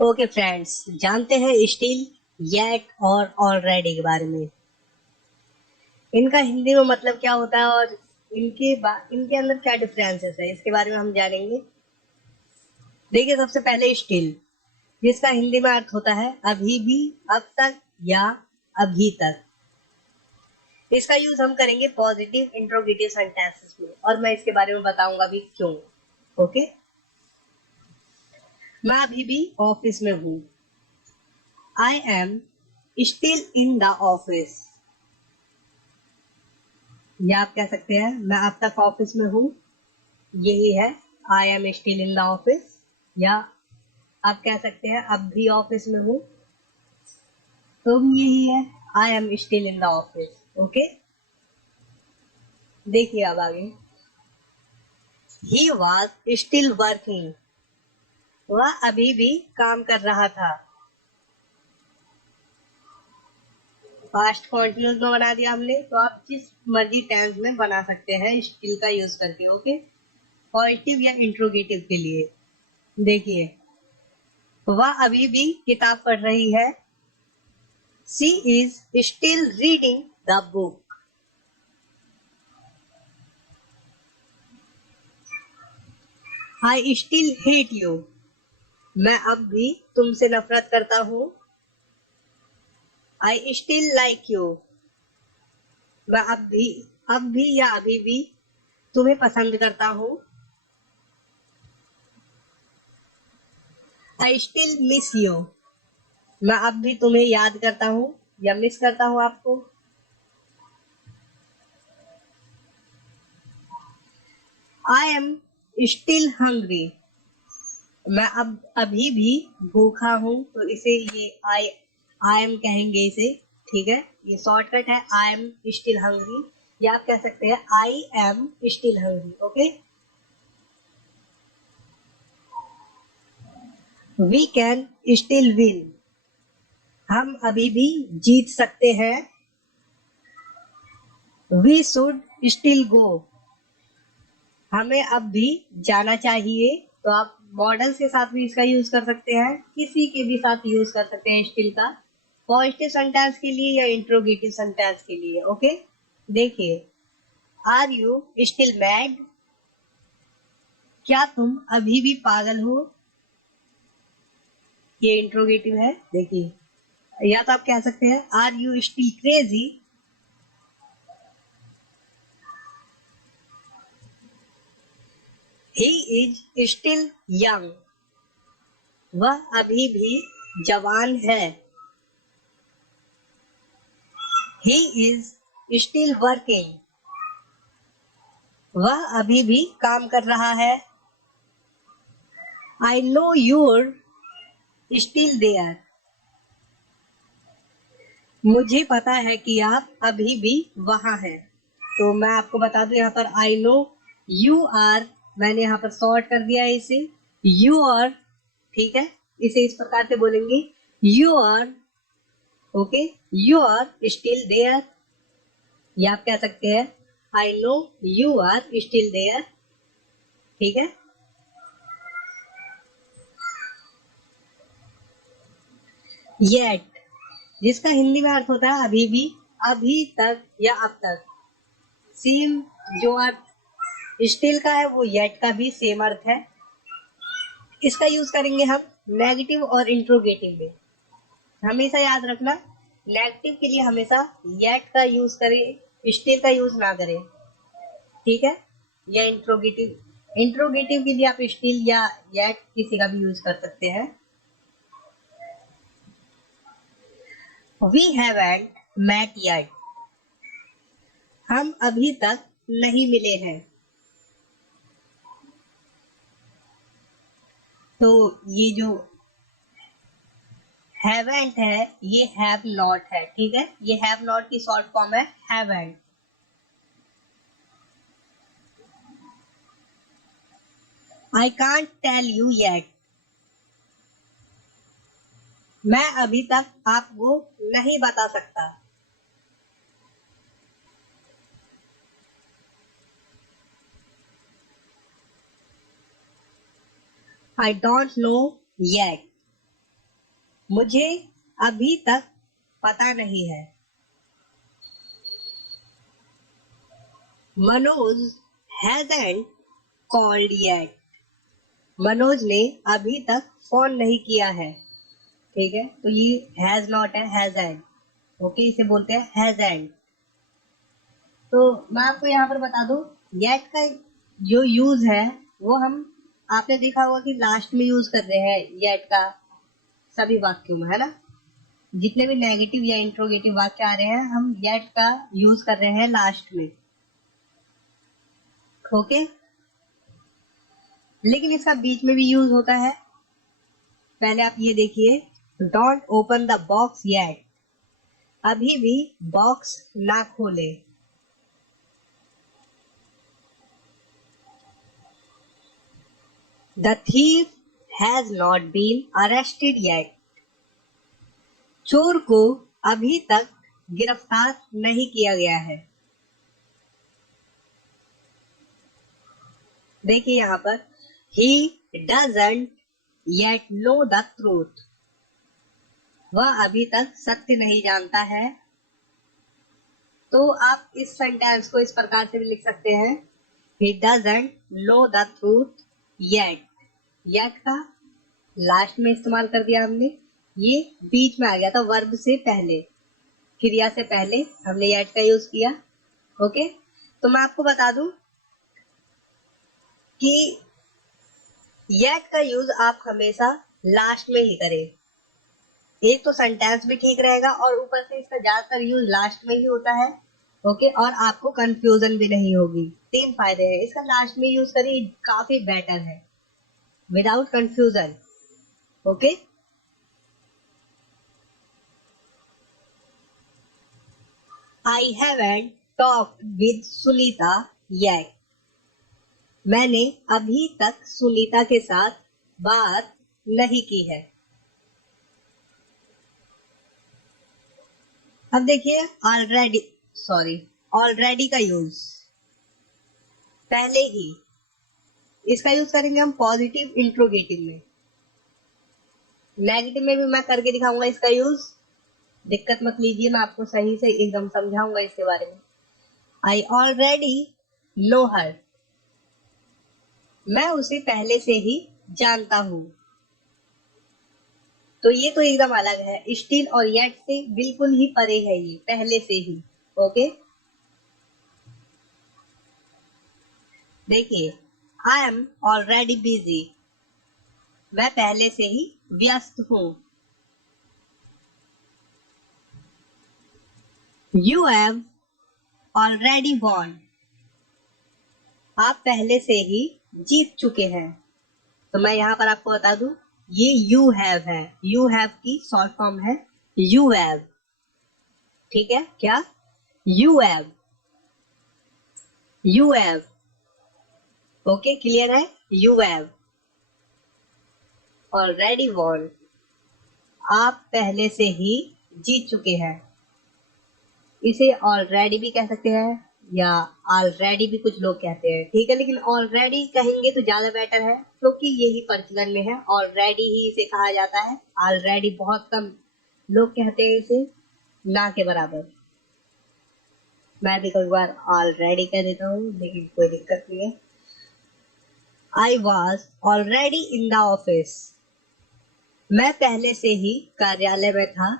Okay friends, जानते हैं still, yet और ऑलरेडी के बारे में। इनका हिंदी में मतलब क्या होता है और इनके अंदर क्या डिफरेंसेस है, इसके बारे में हम जानेंगे। देखिए, सबसे पहले स्टिल, जिसका हिंदी में अर्थ होता है अभी भी, अब तक या अभी तक। इसका यूज हम करेंगे पॉजिटिव इंट्रोगेटिव सेंटेंसेस में और मैं इसके बारे में बताऊंगा भी क्यों। ओके, मैं अभी भी ऑफिस में हूँ। आई am still in the office. या आप कह सकते हैं मैं अब तक ऑफिस में हूँ, यही है आई am still in the office. या आप कह सकते हैं अब भी ऑफिस में हूँ, तो भी यही है आई am still in the office. Okay, देखिए अब आगे। ही वॉज स्टिल वर्किंग, वह अभी भी काम कर रहा था। पास्ट कॉन्टिन्यूस में बना दिया हमने, तो आप जिस मर्जी टेंस में बना सकते हैं स्टिल का यूज करके। ओके, पॉजिटिव या इंट्रोगेटिव के लिए देखिए, वह अभी भी किताब पढ़ रही है। She is still reading the book. I still hate you, मैं अब भी तुमसे नफरत करता हूँ। आई स्टिल लाइक यू, मैं अब भी या अभी भी तुम्हें पसंद करता हूँ। आई स्टिल मिस यू, मैं अब भी तुम्हें याद करता हूँ या मिस करता हूँ आपको। आई एम स्टिल हंग्री, मैं अभी भी भूखा हूँ, तो इसे ये आई एम कहेंगे इसे। ठीक है, ये शॉर्टकट है आई एम स्टिल हंग्री, या आप कह सकते हैं I am still hungry. Okay, we can still win, हम अभी भी जीत सकते हैं। वी शुड स्टिल गो, हमें अब भी जाना चाहिए। तो आप मॉडल्स के साथ भी इसका यूज कर सकते हैं, किसी के भी साथ यूज कर सकते हैं स्टिल का, पॉजिटिव सेंटेंस के लिए या इंट्रोगेटिव सेंटेंस के लिए। ओके, देखिए, आर यू स्टिल मैड, क्या तुम अभी भी पागल हो, ये इंट्रोगेटिव है। देखिए, या तो आप कह सकते हैं are you still crazy, he is still young, वह अभी भी जवान है। ही इज स्टिल वर्किंग, वह अभी भी काम कर रहा है। I know you're still there, मुझे पता है कि आप अभी भी वहां हैं। तो मैं आपको बता दूं, यहाँ पर आई नो यू आर, मैंने यहाँ पर शॉर्ट कर दिया है इसे यू आर। ठीक है, इसे इस प्रकार से बोलेंगे you are. Okay, you are still there, या आप कह सकते हैं I know you are still there. ठीक है, येट, जिसका हिंदी में अर्थ होता है अभी भी, अभी तक या अब तक। सेम जो अर्थ स्टिल का है वो येट का भी सेम अर्थ है। इसका यूज करेंगे हम नेगेटिव और इंट्रोगेटिव में। हमेशा याद रखना, नेगेटिव के लिए हमेशा येट का यूज करें, स्टिल का यूज ना करें। ठीक है, या इंट्रोगेटिव, इंट्रोगेटिव के लिए आप स्टिल या येट किसी का भी यूज कर सकते हैं। वी हैवंट मेट येट, हम अभी तक नहीं मिले हैं। तो ये जो हैवेंट है ये हैव नॉट है। ठीक है, ये हैव नॉट की शॉर्ट फॉर्म है haven't. I can't tell you yet, मैं अभी तक आपको नहीं बता सकता। आई डोंट नो येट, मुझे अभी तक पता नहीं है। Manoj hasn't called yet. Manoj ने अभी तक फोन नहीं किया है। ठीक है, तो ये हैज नॉट है, hasn't. ओके, इसे बोलते हैं hasn't. तो मैं आपको यहाँ पर बता दूं, yet का जो यूज है वो हम, आपने देखा होगा कि लास्ट में यूज कर रहे हैं yet का सभी वाक्यों में, है ना। जितने भी नेगेटिव या इंट्रोगेटिव वाक्य आ रहे हैं हम yet का यूज कर रहे हैं लास्ट में। ओके, लेकिन इसका बीच में भी यूज होता है। पहले आप ये देखिए, don't open the box yet, अभी भी बॉक्स ना खोले। The thief has not been arrested yet, चोर को अभी तक गिरफ्तार नहीं किया गया है। देखिए यहाँ पर, he doesn't yet know the truth, वह अभी तक सत्य नहीं जानता है। तो आप इस सेंटेंस को इस प्रकार से भी लिख सकते हैं, he doesn't know the truth yet. yet का लास्ट में इस्तेमाल कर दिया हमने, ये बीच में आ गया था वर्ब से पहले, क्रिया से पहले हमने yet का यूज किया। ओके, तो मैं आपको बता दूं कि yet का यूज आप हमेशा लास्ट में ही करें। एक तो सेंटेंस भी ठीक रहेगा और ऊपर से इसका ज्यादातर यूज लास्ट में ही होता है। ओके, और आपको कंफ्यूजन भी नहीं होगी। 3 फायदे हैं इसका, लास्ट में यूज करिए, काफी बेटर है, without confusion. Okay, I haven't talked with Sunita yet, मैंने अभी तक सुनीता के साथ बात नहीं की है। अब देखिए ऑलरेडी का यूज, पहले ही, इसका यूज करेंगे हम पॉजिटिव इंट्रोगेटिव में। नेगेटिव में भी मैं करके दिखाऊंगा इसका यूज, दिक्कत मत लीजिए, मैं आपको सही से एकदम समझाऊंगा इसके बारे में। आई ऑलरेडी नो हर, मैं उसे पहले से ही जानता हूं। तो ये तो एकदम अलग है, स्टिल और येट से बिल्कुल ही परे है, ये पहले से ही। ओके, देखिए, आई एम ऑलरेडी बिजी, मैं पहले से ही व्यस्त हूं। यू हैव ऑलरेडी वॉन, आप पहले से ही जीत चुके हैं। तो मैं यहाँ पर आपको बता दूं, ये यू हैव है, यू हैव की शॉर्ट फॉर्म है यू हैव। ठीक है, क्या, you have, you have. Okay, clear है, यू हैव ऑलरेडी वॉन, आप पहले से ही जीत चुके हैं। इसे ऑलरेडी भी कह सकते हैं या ऑलरेडी भी कुछ लोग कहते हैं। ठीक है, लेकिन ऑलरेडी कहेंगे तो ज्यादा बेटर है, क्योंकि यही प्रचलन में है, ऑलरेडी ही इसे कहा जाता है। ऑलरेडी बहुत कम लोग कहते हैं इसे, ना के बराबर। मैं भी कई बार ऑलरेडी कह देता हूँ, लेकिन कोई दिक्कत नहीं है। I was already in the office, मैं पहले से ही कार्यालय में था।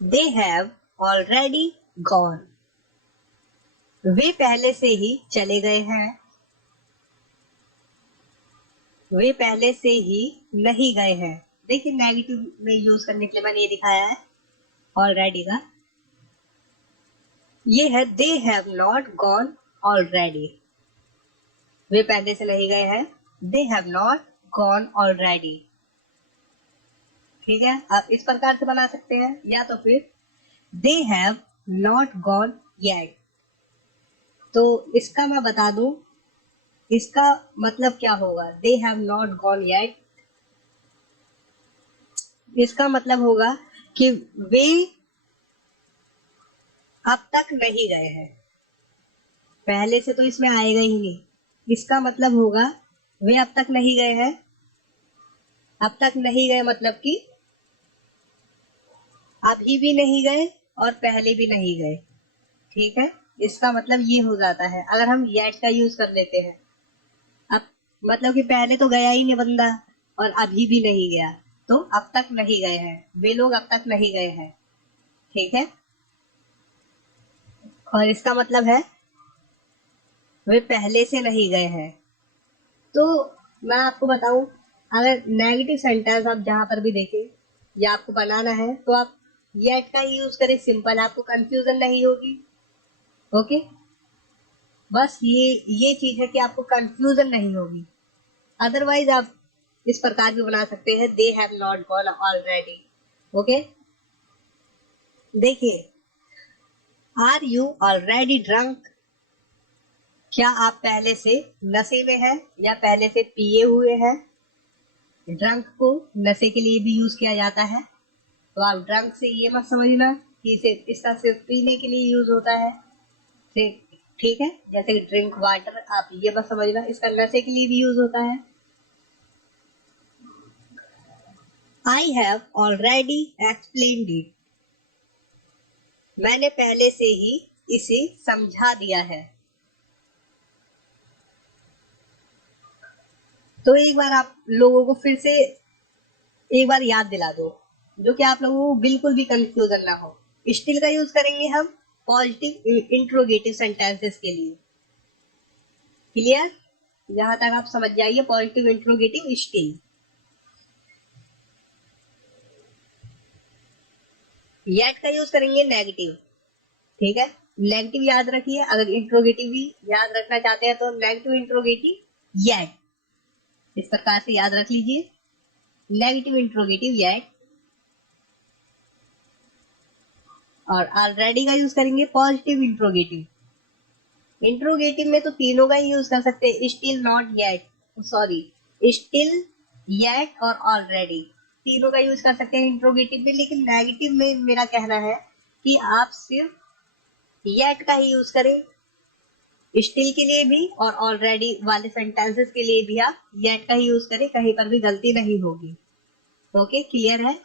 दे हैव ऑलरेडी गॉन, वे पहले से ही चले गए हैं। वे पहले से ही नहीं गए हैं। देखिए, नेगेटिव में यूज करने के लिए मैंने ये दिखाया है ऑलरेडी का। ये है they have not gone already, वे पहले से नहीं गए हैं। They have not gone already. ठीक है, आप इस प्रकार से बना सकते हैं, या तो फिर दे हैव नॉट गॉन येट। तो इसका मैं बता दूं, इसका मतलब क्या होगा, दे हैव नॉट गॉन येट। इसका मतलब होगा कि वे अब तक नहीं गए हैं। पहले से तो इसमें आएगा ही नहीं, इसका मतलब होगा वे अब तक नहीं गए हैं। अब तक नहीं गए मतलब कि अभी भी नहीं गए और पहले भी नहीं गए। ठीक है, इसका मतलब ये हो जाता है अगर हम येट का यूज कर लेते हैं। अब मतलब कि पहले तो गया ही नहीं बंदा और अभी भी नहीं गया, तो अब तक नहीं गए हैं, वे लोग अब तक नहीं गए हैं। ठीक है, और इसका मतलब है वे पहले से नहीं गए हैं। तो मैं आपको बताऊं, अगर नेगेटिव सेंटेंस आप जहां पर भी देखें या आपको बनाना है तो आप येट का ही यूज करें, सिंपल, आपको कंफ्यूजन नहीं होगी। ओके, बस ये चीज है कि आपको कंफ्यूजन नहीं होगी। अदरवाइज आप इस प्रकार भी बना सकते हैं, they have not gone already. Okay, देखिए, आर यू ऑलरेडी ड्रंक, क्या आप पहले से नशे में हैं या पहले से पिए हुए हैं। ड्रंक को नशे के लिए भी यूज किया जाता है, तो आप ड्रंक से ये मत समझना कि इसे इसका सिर्फ पीने के लिए यूज होता है। ठीक है, जैसे ड्रिंक वाटर, आप ये मत समझना इसका नशे के लिए भी यूज होता है। I have already explained it, मैंने पहले से ही इसे समझा दिया है। तो एक बार आप लोगों को फिर से एक बार याद दिला दो, जो कि आप लोगों को बिल्कुल भी कंफ्यूजन ना हो। स्टिल का यूज करेंगे हम पॉजिटिव इंट्रोगेटिव सेंटेंसेस के लिए। क्लियर, यहां तक आप समझ जाइए, पॉजिटिव इंट्रोगेटिव स्टिल। येट का यूज करेंगे नेगेटिव। ठीक है, नेगेटिव याद रखिए, अगर इंट्रोगेटिव भी याद रखना चाहते हैं तो नेगेटिव इंट्रोगेटिव येट, इस प्रकार से याद रख लीजिए, नेगेटिव इंट्रोगेटिव येट। और ऑलरेडी का यूज करेंगे पॉजिटिव इंट्रोगेटिव। इंट्रोगेटिव में तो तीनों का ही यूज कर सकते हैं, still, not, yet, sorry, still, yet और ऑलरेडी, तीनों का यूज कर सकते हैं इंट्रोगेटिव में। लेकिन नेगेटिव में मेरा कहना है कि आप सिर्फ येट का ही यूज करें, स्टिल के लिए भी और ऑलरेडी वाले सेंटेंसेस के लिए भी आप येट का ही यूज करें, कहीं पर भी गलती नहीं होगी। ओके, क्लियर है।